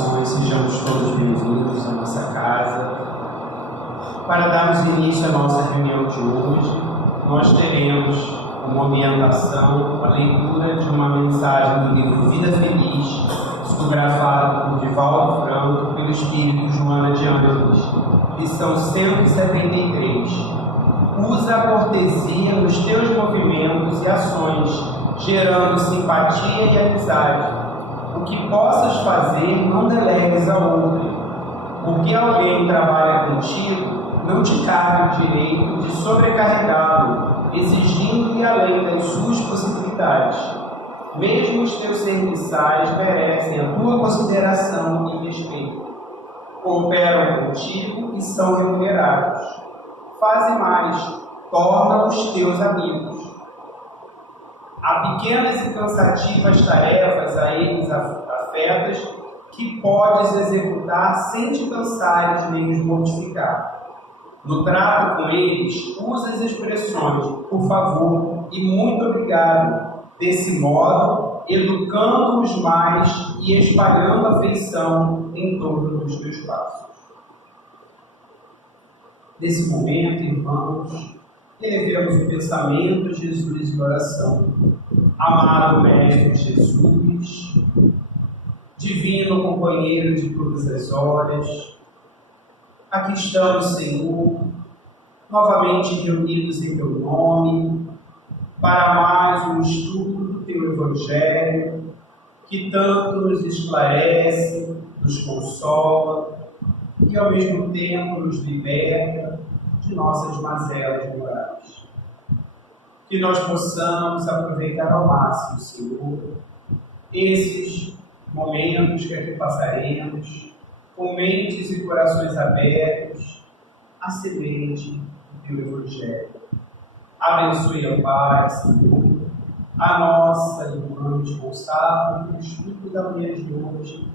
corações, sejamos todos bem-vindos à nossa casa. Para darmos início à nossa reunião de hoje, nós teremos uma orientação, a leitura de uma mensagem do livro Vida Feliz, psicografado por Divaldo Franco pelo Espírito Joana de Ângeles, lição 173. Usa a cortesia nos teus movimentos e ações, gerando simpatia e amizade. O que possas fazer, não delegues a outro, porque alguém trabalha contigo, não te cabe o direito de sobrecarregá-lo, exigindo-lhe além das suas possibilidades. Mesmo os teus serviçais merecem a tua consideração e respeito. Cooperam contigo e são remunerados. Faze mais, torna-os teus amigos. Há pequenas e cansativas tarefas a eles afetas que podes executar sem te cansares nem os mortificar. No trato com eles, usa as expressões por favor e muito obrigado, desse modo, educando-os mais e espalhando afeição em torno dos teus passos. Nesse momento, irmãos, elevemos o pensamento, Jesus, em oração. Amado Mestre Jesus, divino companheiro de todas as horas, aqui estamos, Senhor, novamente reunidos em Teu nome, para mais um estudo do Teu Evangelho, que tanto nos esclarece, nos consola e ao mesmo tempo nos liberta de nossas mazelas morais. Que nós possamos aproveitar ao máximo, Senhor, esses momentos que aqui passaremos, com mentes e corações abertos, à semente do Teu Evangelho. Abençoe a paz, Senhor, a nossa irmã responsável pelo estudo da manhã de hoje,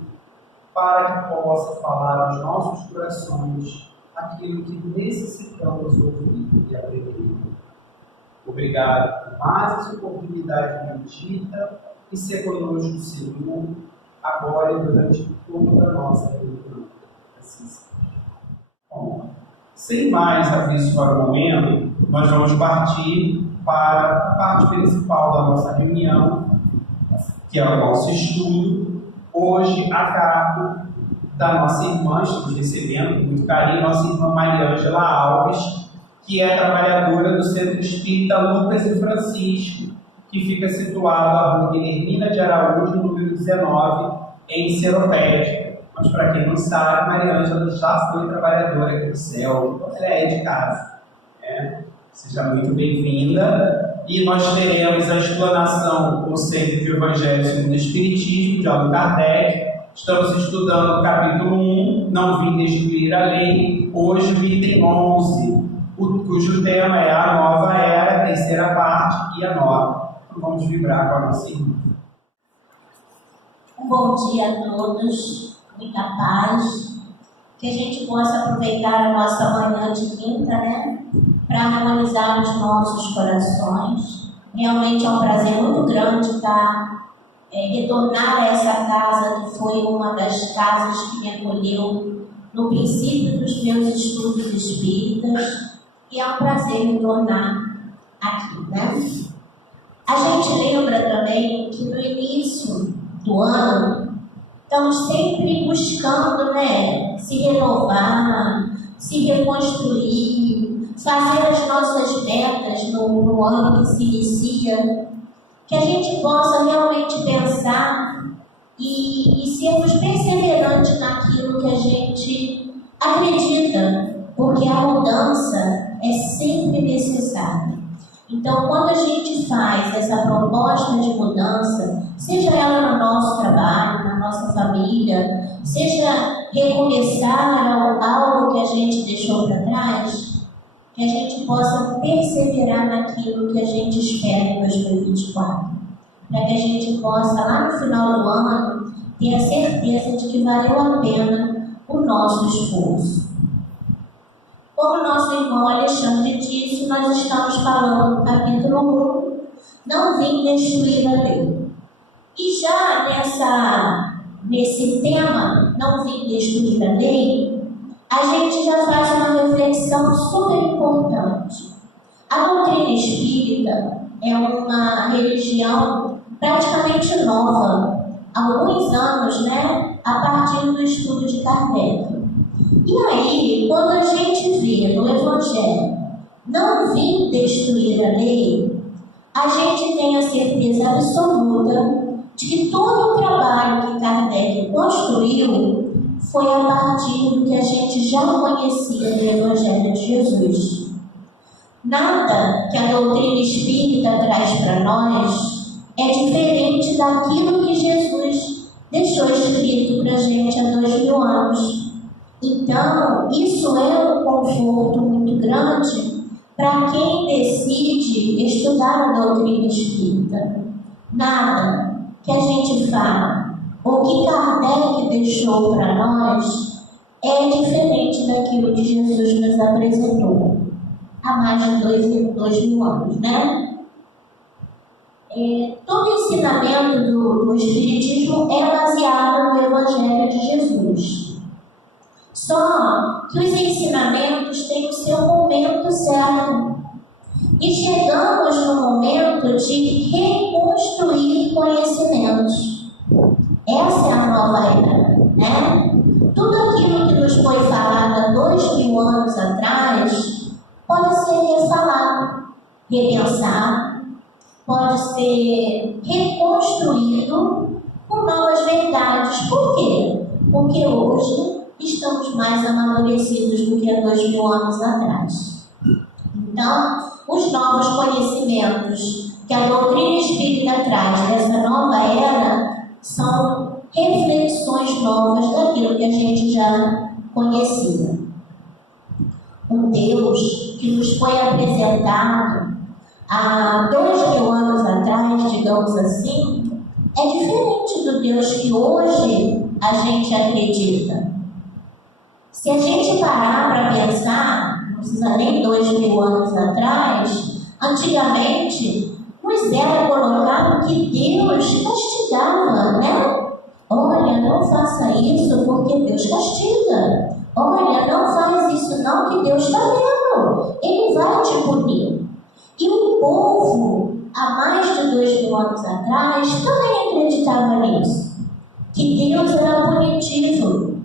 para que possa falar aos nossos corações aquilo que necessitamos ouvir e aprender. Obrigado por mais essa oportunidade bendita e ser conosco, Senhor, agora e durante toda a nossa reunião. Assim seja. Bom, sem mais aviso para o momento, nós vamos partir para a parte principal da nossa reunião, que é o nosso estudo, hoje a cargo da nossa irmã, estamos recebendo com muito carinho, nossa irmã Maria Ângela Alves, que é trabalhadora do Centro Espírita Lucas e Francisco, que fica situado na rua Guilhermina de Araújo, número 19, em Seropédica. Mas, para quem não sabe, Maria Ângela já foi trabalhadora aqui do céu, então ela é de casa. Seja muito bem-vinda. E nós teremos a explanação do conceito do Evangelho segundo o Espiritismo, de Allan Kardec. Estamos estudando o capítulo 1, Não Vim Destruir a Lei, hoje o item 11, cujo tema é a nova era, a terceira parte e a nova. Então vamos vibrar com a nossa irmã. Um bom dia a todos, muita paz, que a gente possa aproveitar a nossa manhã de quinta, para harmonizar os nossos corações. Realmente é um prazer muito grande retornar a essa casa, que foi uma das casas que me acolheu no princípio dos meus estudos espíritas, e é um prazer retornar aqui, A gente lembra também que no início do ano estamos sempre buscando, se renovar, se reconstruir, fazer as nossas metas no ano que se inicia, que a gente possa realmente pensar e sermos perseverantes naquilo que a gente acredita, porque a mudança é sempre necessária. Então, quando a gente faz essa proposta de mudança, seja ela no nosso trabalho, na nossa família, seja recomeçar algo que a gente deixou para trás, que a gente possa perseverar naquilo que a gente espera em 2024, para que a gente possa, lá no final do ano, ter a certeza de que valeu a pena o nosso esforço. Como nosso irmão Alexandre disse, nós estamos falando no capítulo 1, Não Vim Destruir a Lei. E já nesse tema, não vim destruir a lei, a gente já faz uma reflexão super importante. A doutrina espírita é uma religião praticamente nova, há alguns anos, né, a partir do estudo de Kardec. E aí, quando a gente vê no Evangelho, não vim destruir a lei, a gente tem a certeza absoluta de que todo o trabalho que Kardec construiu foi a partir do que a gente já conhecia do Evangelho de Jesus. Nada que a doutrina espírita traz para nós é diferente daquilo que Jesus deixou escrito para a gente há 2000 anos. Então, isso é um conforto muito grande para quem decide estudar a doutrina espírita. Nada que a gente fala ou que Kardec deixou para nós é diferente daquilo que Jesus nos apresentou há mais de 2000 anos, né? Todo ensinamento do Espiritismo é baseado no Evangelho de Jesus. Só que os ensinamentos têm o seu momento certo. E chegamos no momento de reconstruir conhecimentos. Essa é a nova era, né? Tudo aquilo que nos foi falado há 2000 anos atrás pode ser refalado, repensado, pode ser reconstruído com novas verdades. Por quê? Porque hoje estamos mais amadurecidos do que há 2000 anos atrás. Então, os novos conhecimentos que a doutrina espírita traz dessa nova era são reflexões novas daquilo que a gente já conhecia. Um Deus que nos foi apresentado há 2000 anos atrás, digamos assim, é diferente do Deus que hoje a gente acredita. Se a gente parar para pensar, não precisa nem 2000 anos atrás, antigamente nos era colocado que Deus castigava, né? Olha, não faça isso porque Deus castiga. Olha, não faz isso não que Deus está vendo. Ele vai te punir. E o povo, há mais de 2000 anos atrás, também acreditava nisso. Que Deus era punitivo.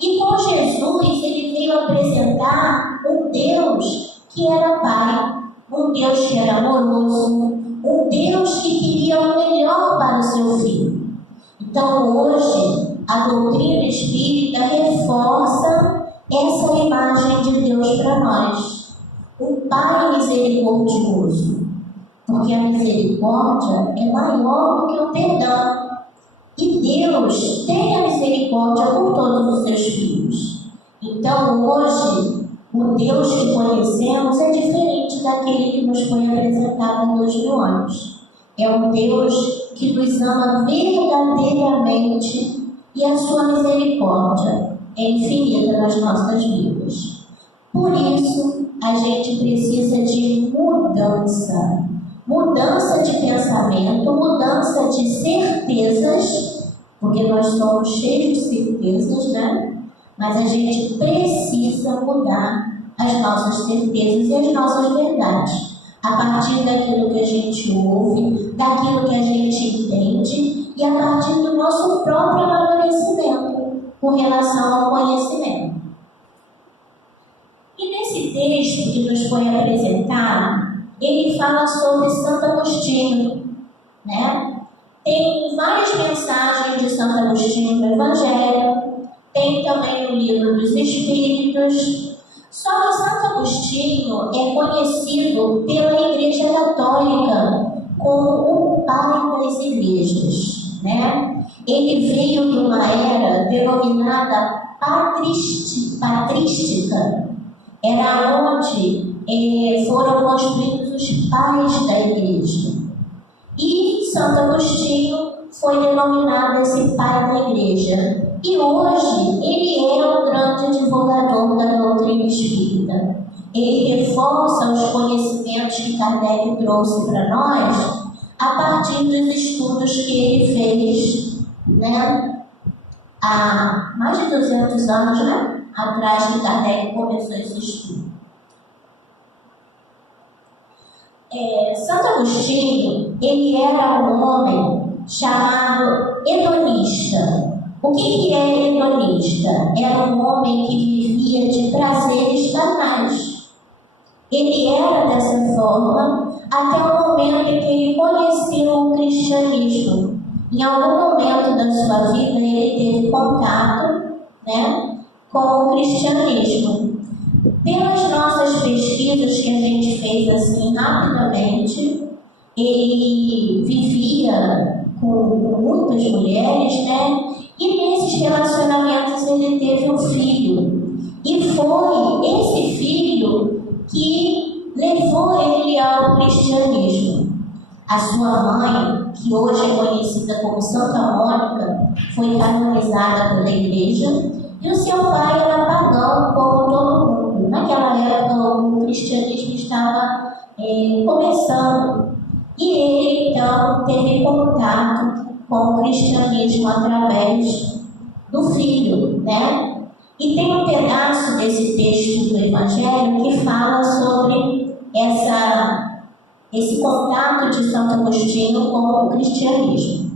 E com Jesus, ele veio apresentar um Deus que era Pai, um Deus que era amoroso, um Deus que queria o melhor para o seu filho. Então, hoje, a doutrina espírita reforça essa imagem de Deus para nós. Um Pai misericordioso, porque a misericórdia é maior do que o perdão. E Deus tem a misericórdia por todos os seus filhos. Então, hoje, o Deus que conhecemos é diferente daquele que nos foi apresentado há 2000 anos. É um Deus que nos ama verdadeiramente e a sua misericórdia é infinita nas nossas vidas. Por isso, a gente precisa de mudança. Mudança de pensamento, mudança de certezas, porque nós somos cheios de certezas, né? Mas a gente precisa mudar as nossas certezas e as nossas verdades, a partir daquilo que a gente ouve, daquilo que a gente entende e a partir do nosso próprio amadurecimento com relação ao conhecimento. E nesse texto que nos foi apresentado, ele fala sobre Santo Agostinho, né? Tem várias mensagens de Santo Agostinho no Evangelho, tem também no Livro dos Espíritos. Só que Santo Agostinho é conhecido pela Igreja Católica como o pai das igrejas, né? Ele veio de uma era denominada patrística, era onde foram construídos os pais da igreja. E Santo Agostinho foi denominado esse pai da igreja. E hoje ele é o grande divulgador da doutrina espírita. Ele reforça os conhecimentos que Kardec trouxe para nós a partir dos estudos que ele fez, né? há mais de 200 anos, né? Atrás que Kardec começou esse estudo. Santo Agostinho, ele era um homem chamado hedonista. O que é hedonista? Era um homem que vivia de prazeres carnais. Ele era dessa forma até o momento em que ele conheceu o cristianismo. Em algum momento da sua vida ele teve contato, né, com o cristianismo. Pelas nossas pesquisas que a gente fez assim rapidamente, ele vivia com muitas mulheres, né? E nesses relacionamentos ele teve um filho. E foi esse filho que levou ele ao cristianismo. A sua mãe, que hoje é conhecida como Santa Mônica, foi canonizada pela igreja, e o seu pai era pagão, como todo mundo. Naquela época o cristianismo estava começando. E ele então teve contato com o cristianismo através do filho, né? E tem um pedaço desse texto do Evangelho que fala sobre esse contato de Santo Agostinho com o cristianismo.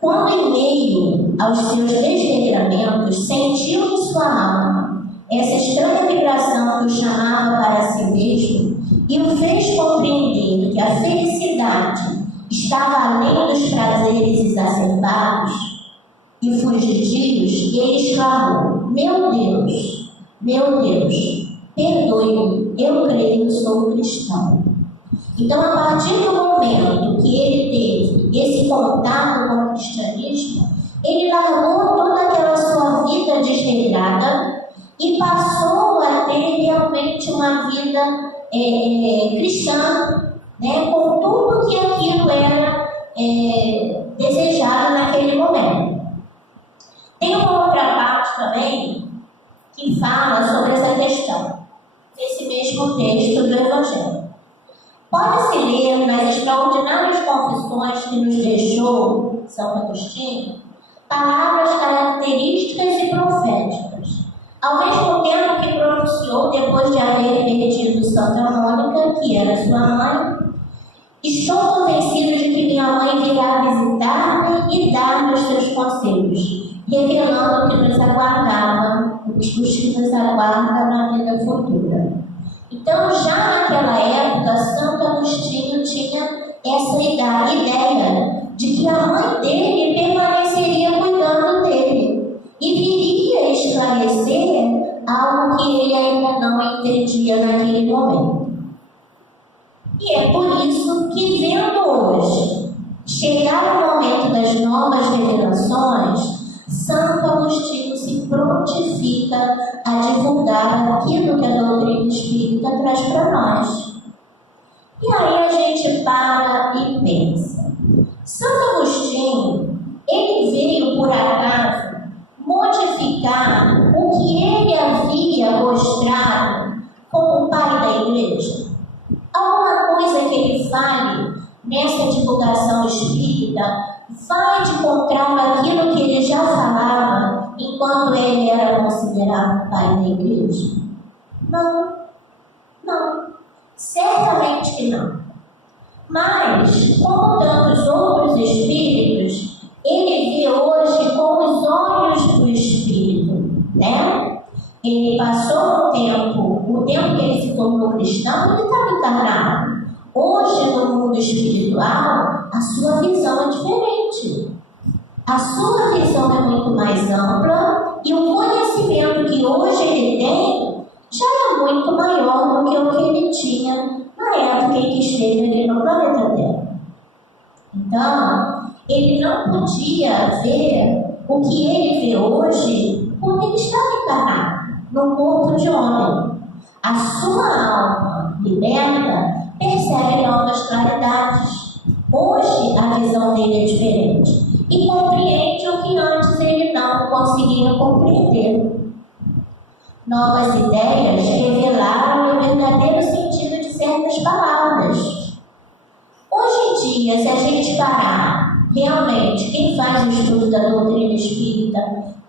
Quando, em meio aos seus desregramentos, sentiu em sua alma essa estranha vibração que o chamava para si mesmo e o fez compreender que a felicidade estava além dos prazeres exacerbados e fugidios, ele exclamou: meu Deus, perdoe-me, eu creio, sou cristão. Então, a partir do momento que ele teve esse contato com o cristianismo, ele largou toda aquela sua vida desregrada e passou a ter realmente uma vida cristã, né, com tudo que aquilo era desejado naquele momento. Tem uma outra parte também que fala sobre essa questão, nesse mesmo texto do Evangelho. Pode-se ler nas extraordinárias confissões que nos deixou Santo Agostinho palavras características e proféticas, ao mesmo tempo que pronunciou depois de haver perdido Santa Mônica, que era sua mãe: estou convencido de que minha mãe virá visitar-me e dar-me os seus conselhos, revelando o que nos aguardava, o que nos aguarda na vida futura. Então, já naquela época, Santo Agostinho tinha essa ideia de que a mãe dele permaneceria cuidando dele e viria esclarecer algo que ele ainda não entendia naquele momento. E é por isso que, vendo hoje chegar o momento das novas revelações, Santo Agostinho se prontifica a divulgar aquilo que a doutrina espírita traz para nós. E aí a gente para e pensa: Santo Agostinho, ele veio por acaso modificar o que ele havia mostrado como pai da igreja? Alguma coisa que ele fale nessa divulgação espírita vai de contrário àquilo que ele já falava enquanto ele era considerado pai da igreja? Não, certamente que não. Mas, como tantos outros espíritos, ele vê hoje com os olhos do espírito, né? Ele passou o tempo que ele se tornou cristão, ele estava encarnado. Hoje, no mundo espiritual, a sua visão é diferente. A sua visão é muito mais ampla e o conhecimento que hoje ele tem já é muito maior do que o que ele tinha na época em que esteve ali no planeta Terra. Então, ele não podia ver o que ele vê hoje porque ele estava encarnado no corpo de homem. A sua alma liberta percebe novas claridades. Hoje a visão dele é diferente e compreende o que antes ele não conseguia compreender. Novas ideias revelaram o verdadeiro sentido de certas palavras. Hoje em dia, se a gente parar realmente, quem faz o estudo da doutrina espírita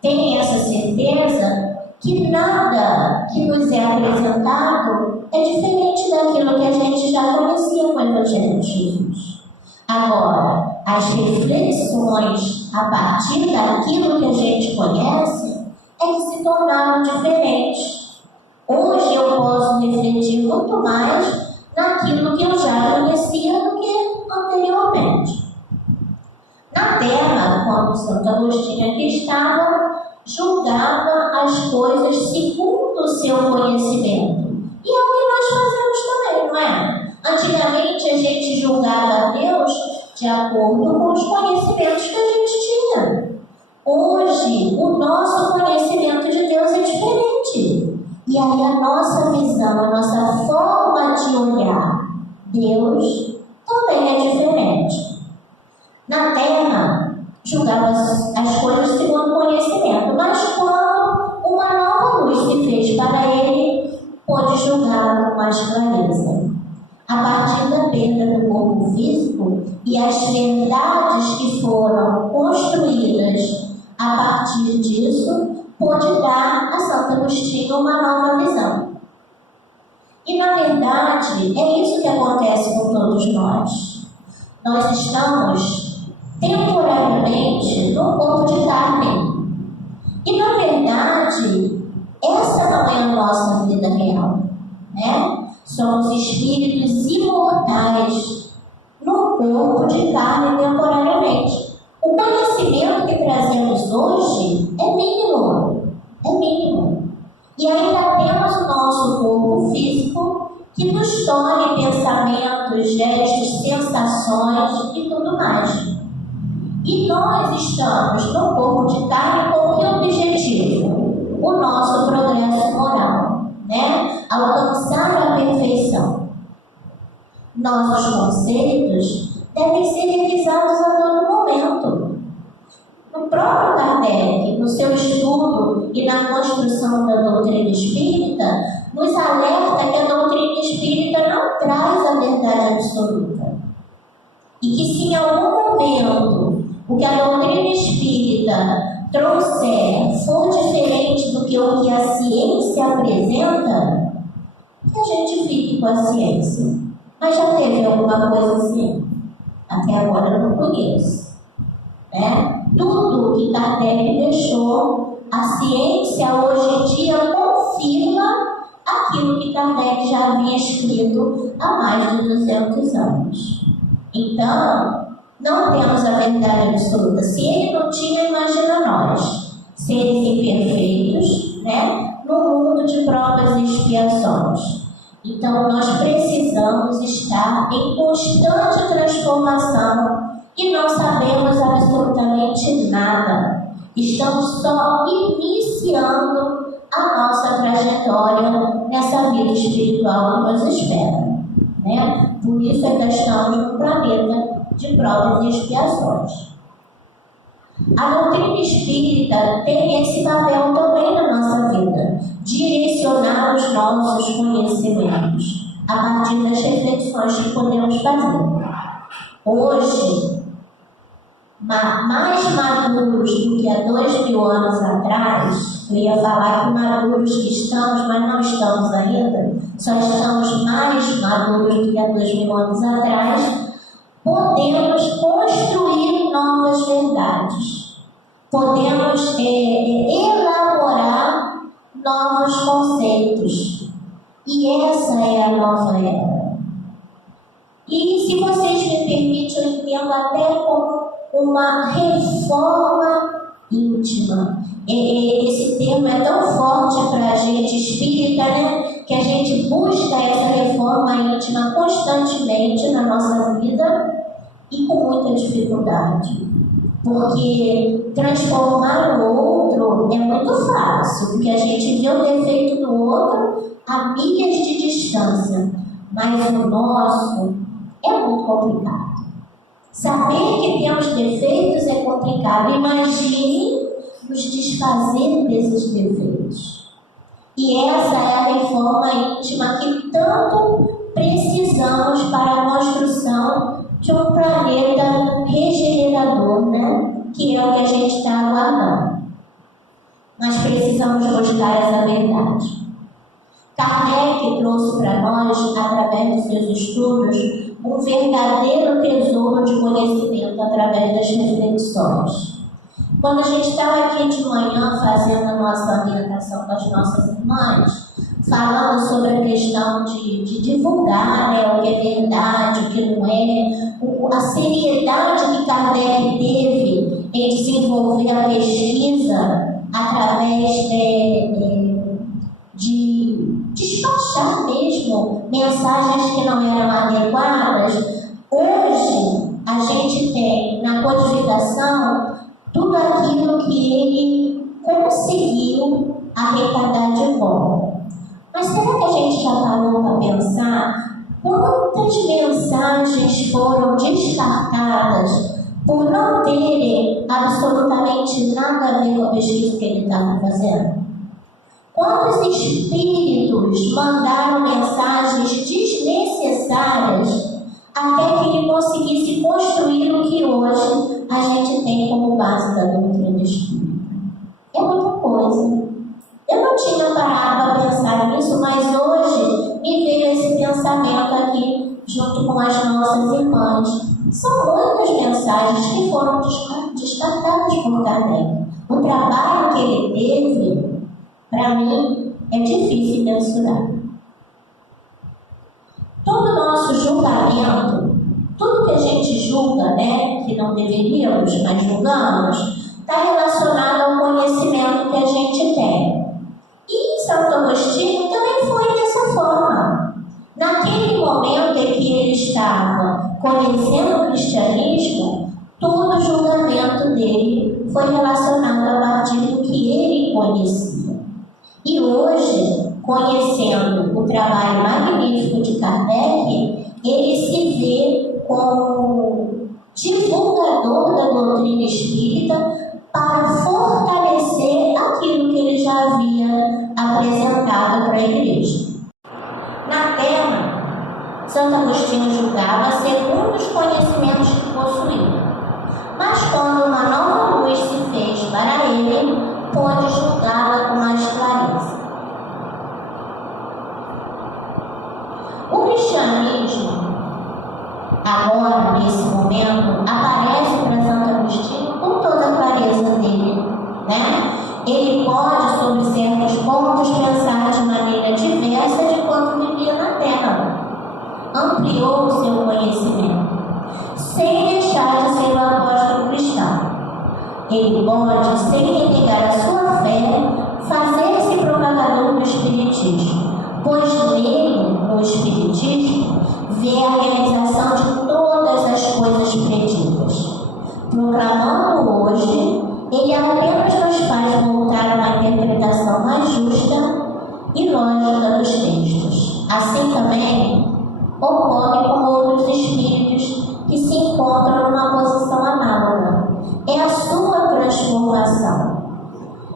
tem essa certeza que nada que nos é apresentado é diferente daquilo que a gente já conhecia com o Evangelho de Jesus. Agora, as reflexões a partir daquilo que a gente conhece é que se tornaram diferentes. Hoje eu posso refletir muito mais naquilo que eu já conhecia do que anteriormente. Na Terra, quando Santo Agostinho aqui estava, julgava as coisas segundo o seu conhecimento. E é o que nós fazemos também, não é? Antigamente a gente julgava a Deus de acordo com os conhecimentos que a gente tinha. Hoje, o nosso conhecimento de Deus é diferente. E aí a nossa visão, a nossa forma de olhar Deus também é diferente. Na Terra, julgava as coisas segundo o conhecimento, mas quando uma nova luz se fez para ele, pôde julgar com mais clareza. A partir da perda do corpo físico e as verdades que foram construídas a partir disso, pôde dar a Santo Agostinho uma nova visão. E, na verdade, é isso que acontece com todos nós. Nós estamos temporariamente no corpo de carne. E, na verdade, essa não é a nossa vida real, né? Somos espíritos imortais no corpo de carne temporariamente. O conhecimento que trazemos hoje é mínimo. É mínimo. E ainda temos o nosso corpo físico que nos torne pensamentos, gestos, sensações e tudo mais. E nós estamos no corpo de carne com que objetivo? O nosso progresso moral, né? Alcançar a perfeição. Nossos conceitos devem ser revisados a todo momento. O próprio Kardec, no seu estudo e na construção da doutrina espírita, nos alerta que a doutrina espírita não traz a verdade absoluta. E que se em algum momento o que a doutrina espírita trouxer for diferente do que o que a ciência apresenta, que a gente fique com a ciência. Mas já teve alguma coisa assim? Até agora eu não conheço. Né? Tudo que Kardec deixou, a ciência hoje em dia confirma aquilo que Kardec já havia escrito há mais de 200 anos. Então, não temos a verdade absoluta. Se ele não tinha, imagina nós, seres imperfeitos, né? No mundo de provas e expiações. Então, nós precisamos estar em constante transformação e não sabemos absolutamente nada. Estamos só iniciando a nossa trajetória nessa vida espiritual que nos espera, né? Por isso ainda estamos no planeta de provas e expiações. A doutrina espírita tem esse papel também na nossa vida, direcionar os nossos conhecimentos a partir das reflexões que podemos fazer. Hoje, mais maduros do que há 2000 anos atrás, eu ia falar que maduros que estamos, mas não estamos ainda, só estamos mais maduros do que há 2000 anos atrás, podemos construir novas verdades. Podemos elaborar novos conceitos. E essa é a nova era. E se vocês me permitem, eu entendo até como uma reforma íntima. Esse termo é tão forte para a gente espírita, né? Que a gente busca essa reforma íntima constantemente na nossa vida e com muita dificuldade. Porque transformar o outro é muito fácil, porque a gente vê o defeito do outro a milhas de distância, mas o nosso é muito complicado. Saber que temos defeitos é complicado. Imagine nos desfazer desses defeitos. E essa é a reforma íntima que tanto precisamos para a construção de um planeta regenerador, né? Que é o que a gente está aguardando. Nós precisamos buscar essa verdade. Kardec trouxe para nós, através dos seus estudos, um verdadeiro tesouro de conhecimento através das reflexões. Quando a gente estava aqui de manhã fazendo a nossa orientação com as nossas irmãs, falando sobre a questão de divulgar, né, o que é verdade, o que não é, a seriedade que Kardec teve em desenvolver a pesquisa através de despachar mesmo mensagens que não eram adequadas. Hoje, a gente tem na codificação tudo aquilo que ele conseguiu arrecadar de bom. Mas será que a gente já parou para pensar quantas mensagens foram descartadas por não terem absolutamente nada a ver com a pesquisa que ele estava fazendo? Quantos espíritos mandaram mensagens desnecessárias até que ele conseguisse construir o que hoje a gente tem como base da doutrina espírita? É muita coisa. Eu não tinha parado para pensar nisso, mas hoje me veio esse pensamento aqui junto com as nossas irmãs. São muitas mensagens que foram descartadas por Kardec. O trabalho que ele teve, para mim, é difícil mensurar. Todo nosso julgamento, tudo que a gente julga, né, que não deveríamos, mas julgamos, está relacionado ao conhecimento que a gente tem. E Santo Agostinho também foi dessa forma. Naquele momento em que ele estava conhecendo o cristianismo, todo o julgamento dele foi relacionado a partir do que ele conhecia. E hoje, conhecendo o trabalho magnífico de Kardec, ele se vê como divulgador da doutrina espírita para fortalecer aquilo que ele já havia apresentado para a igreja. Na Terra, Santo Agostinho julgava segundo os conhecimentos que possuía, mas quando uma nova luz se fez para ele, pôde julgá-la com mais clareza. O cristianismo, agora, nesse momento, aparece para Santo Agostinho com toda a clareza dele, né? Ele pode, sobre certos pontos, pensar de maneira diversa de quando vivia na Terra. Ampliou o seu conhecimento, sem deixar de ser um apóstolo cristão. Ele pode, sem renegar a sua fé, fazer-se propagador do Espiritismo, pois nele, no Espiritismo, vê a realização de todas as coisas preditas. Proclamando hoje, ele apenas nos faz voltar a uma interpretação mais justa e lógica dos textos. Assim também ocorre com outros espíritos que se encontram numa posição análoga. É a sua transformação.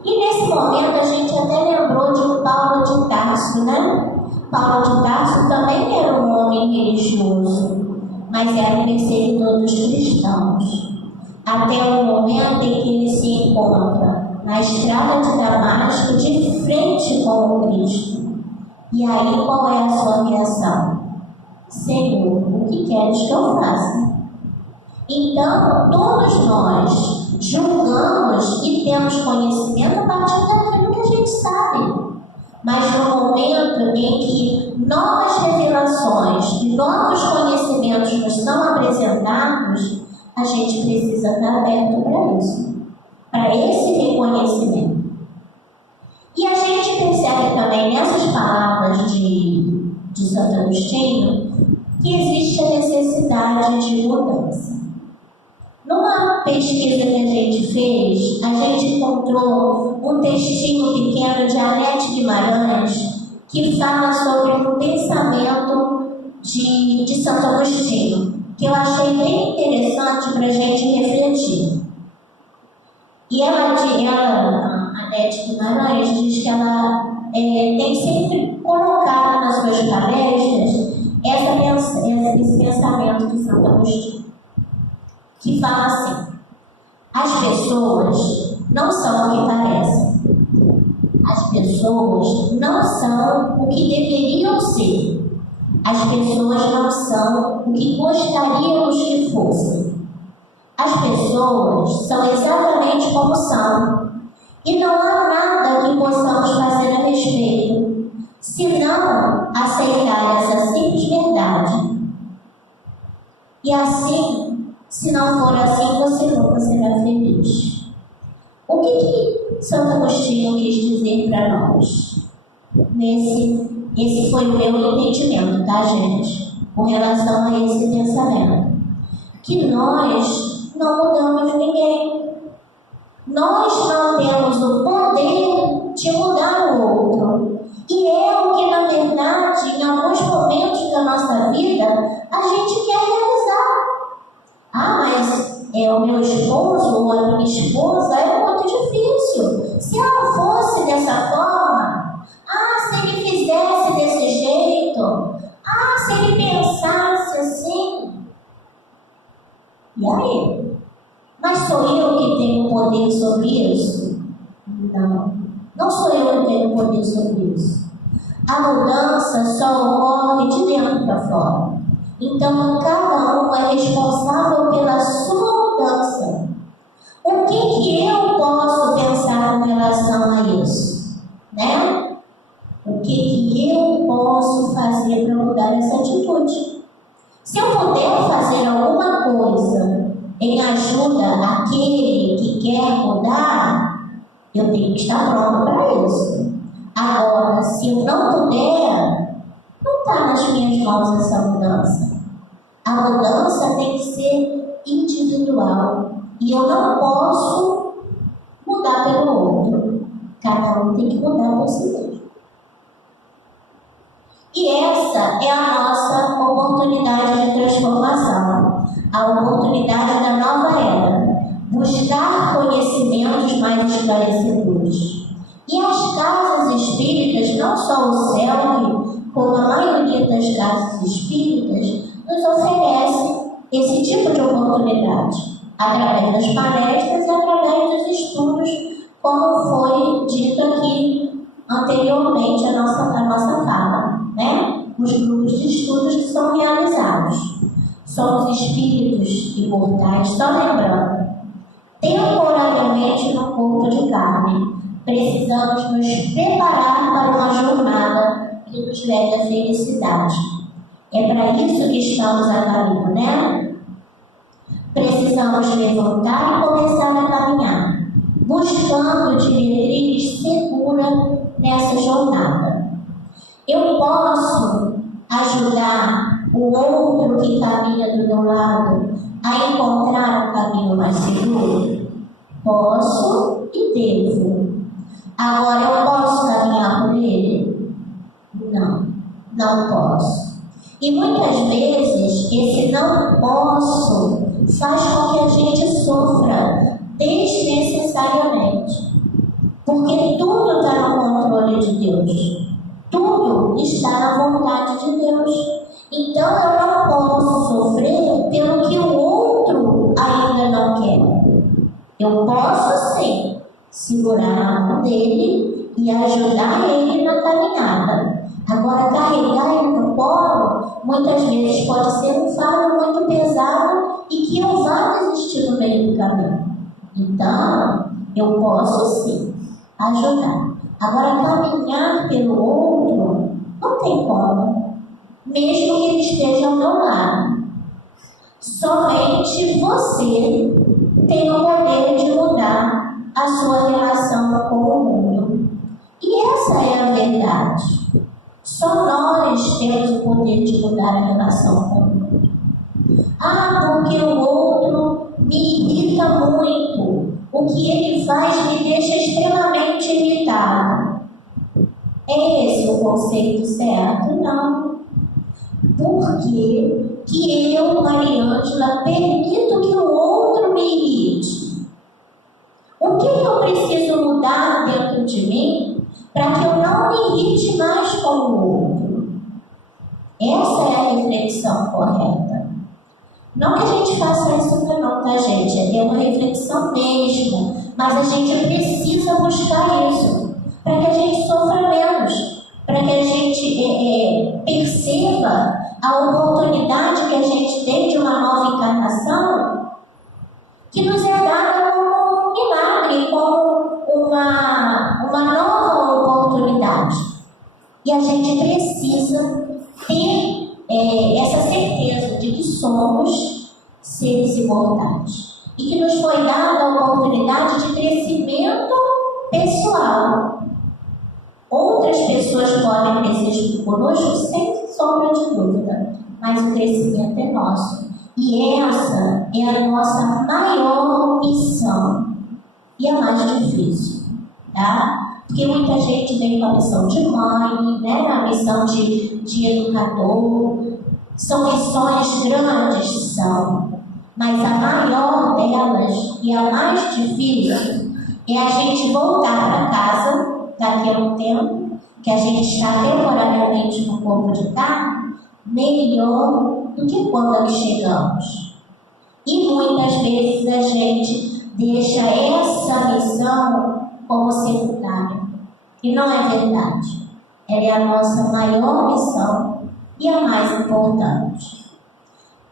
E nesse momento a gente até lembrou de Paulo de Tarso, né? Paulo de Tarso também era um homem religioso, mas era perseguidor dos cristãos. Até o momento em que ele se encontra na estrada de Damasco, de frente com o Cristo. E aí, qual é a sua reação? Senhor, o que queres que eu faça? Então, todos nós julgamos e temos conhecimento a partir daquilo que a gente sabe. Mas no momento em que novas revelações e novos conhecimentos nos são apresentados, a gente precisa estar aberto para isso, para esse reconhecimento. E a gente percebe também nessas palavras de Santo Agostinho que existe a necessidade de mudança. Numa pesquisa que a gente fez, a gente encontrou um textinho pequeno de Anete Guimarães que fala sobre um pensamento de Santo Agostinho, que eu achei bem interessante para a gente refletir. E a Anete Guimarães diz que ela tem sempre colocado nas suas palestras esse pensamento de Santo Agostinho, que fala assim: as pessoas não são o que parecem, as pessoas não são o que deveriam ser, as pessoas não são o que gostaríamos que fossem. As pessoas são exatamente como são, e não há nada que possamos fazer a respeito, senão aceitar essa simples verdade. E assim, se não for assim, você nunca será feliz. O que Santo Agostinho quis dizer para nós? Esse foi o meu entendimento, tá, gente? Com relação a esse pensamento. Que nós não mudamos ninguém. Nós não temos o poder de mudar o outro. E é o que, na verdade, em alguns momentos da nossa vida, a gente quer realizar. Ah, mas o meu esposo ou a minha esposa é muito difícil. Se ela fosse dessa forma, se ele fizesse desse jeito, se ele pensasse assim. E aí? Mas sou eu que tenho poder sobre isso? Não sou eu que tenho poder sobre isso. A mudança só ocorre de dentro para fora. Então, cada um é responsável pela sua mudança. O que eu posso pensar com relação a isso? Né? O que eu posso fazer para mudar essa atitude? Se eu puder fazer alguma coisa em ajuda àquele que quer mudar, eu tenho que estar pronto para isso. Agora, se eu não puder, não está nas minhas mãos essa mudança. A mudança tem que ser individual. E eu não posso mudar pelo outro. Cada um tem que mudar por si mesmo. E essa é a nossa oportunidade de transformação. A oportunidade da nova era. Buscar conhecimentos mais esclarecedores. E as casas espíritas, não só o CELV, como a maioria das casas espíritas, nos oferece esse tipo de oportunidade, através das palestras e através dos estudos, como foi dito aqui anteriormente a nossa fala, né? Os grupos de estudos que são realizados. Somos espíritos imortais, só lembrando, temporariamente no corpo de carne. Precisamos nos preparar para uma jornada que nos leve à felicidade. É para isso que estamos a caminho, né? Precisamos levantar e começar a caminhar, buscando diretriz segura nessa jornada. Eu posso ajudar o outro que caminha do meu lado a encontrar um caminho mais seguro? Posso e devo. Agora, eu posso caminhar por ele? Não posso. E muitas vezes, esse não posso faz com que a gente sofra desnecessariamente. Porque tudo está no controle de Deus. Tudo está na vontade de Deus. Então, eu não posso sofrer pelo que o outro ainda não quer. Eu posso, sim, segurar a mão dele e ajudar ele na caminhada. Agora, carregar ele no colo, muitas vezes pode ser um fardo muito pesado e que eu vá desistir no meio do caminho. Então, eu posso, sim, ajudar. Agora, caminhar pelo outro, não tem como, mesmo que ele esteja ao meu lado. Somente você tem o poder de mudar a sua relação com o mundo. E essa é a verdade. Só nós temos o poder de mudar a relação com o mundo. Porque o outro me irrita muito. O que ele faz me deixa extremamente irritado. É esse o conceito certo? Não. Por que eu, Mariângela, permito que o outro me irrite? O que eu preciso mudar dentro de mim para que eu não me irrite mais com o outro? Essa é a reflexão correta. Não que a gente faça isso não, tá, gente? É uma reflexão mesmo. Mas a gente precisa buscar isso para que a gente sofra menos, para que a gente perceba a oportunidade que a gente tem de uma nova encarnação que nos é dada como um milagre, como uma nova oportunidade. E a gente precisa ter essa certeza de que somos seres imortais e que nos foi dada a oportunidade de crescimento pessoal. Outras pessoas podem crescer conosco sem sombra de dúvida, mas o crescimento é nosso. E essa é a nossa maior missão e a mais difícil, tá? Porque muita gente vem com a missão de mãe, né? A missão de educador. São missões grandes, mas a maior delas e a mais difícil é a gente voltar para casa daqui a um tempo, que a gente está temporariamente no corpo de carne, melhor do que quando chegamos. E muitas vezes a gente deixa essa missão como secundária. E não é verdade. Ela é a nossa maior missão e a mais importante.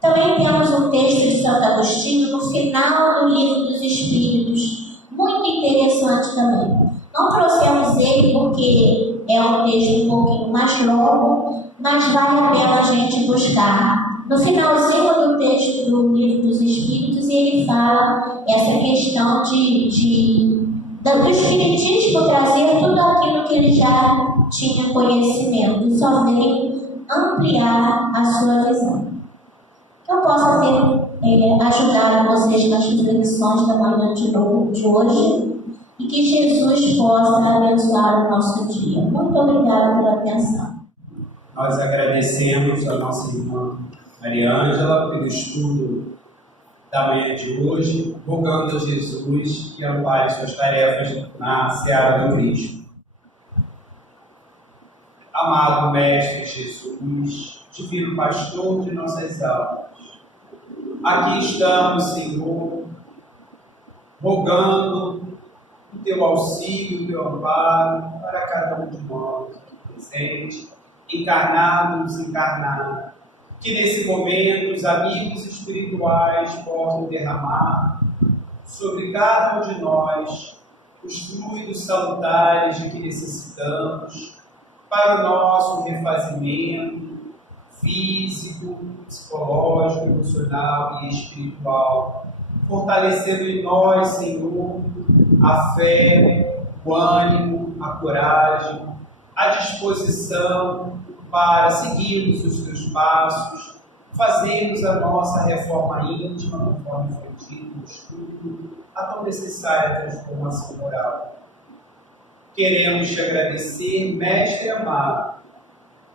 Também temos um texto de Santo Agostinho no final do Livro dos Espíritos, muito interessante também. Não trouxemos ele porque é um texto um pouquinho mais longo, mas vale a pena a gente buscar. No finalzinho do texto do Livro dos Espíritos, ele fala essa questão do Espiritismo trazer tudo aquilo que ele já tinha conhecimento, só veio ampliar a sua visão. Que eu possa ter ajudado vocês nas reflexões da manhã de hoje e que Jesus possa abençoar o nosso dia. Muito obrigada pela atenção. Nós agradecemos a nossa irmã Mariângela pelo estudo da manhã de hoje, rogando a Jesus que ampare suas tarefas na seara do Cristo. Amado Mestre Jesus, Divino Pastor de nossas almas, aqui estamos, Senhor, rogando o Teu auxílio, o Teu amparo para cada um de nós aqui presente, encarnado, desencarnado, que nesse momento os amigos espirituais possam derramar sobre cada um de nós os fluidos salutares de que necessitamos para o nosso refazimento físico, psicológico, emocional e espiritual, fortalecendo em nós, Senhor, a fé, o ânimo, a coragem, a disposição para seguirmos os Teus passos, fazermos a nossa reforma íntima, conforme foi dito no estudo, a tão necessária transformação moral. Queremos te agradecer, Mestre amado,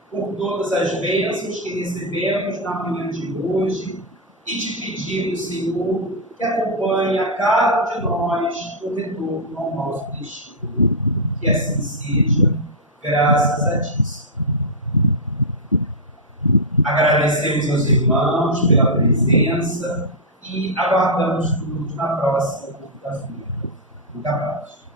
por todas as bênçãos que recebemos na manhã de hoje e te pedimos, Senhor, que acompanhe a cada um de nós no retorno ao nosso destino. Que assim seja, graças a Ti. Agradecemos aos irmãos pela presença e aguardamos todos na próxima quinta-feira. Muita paz.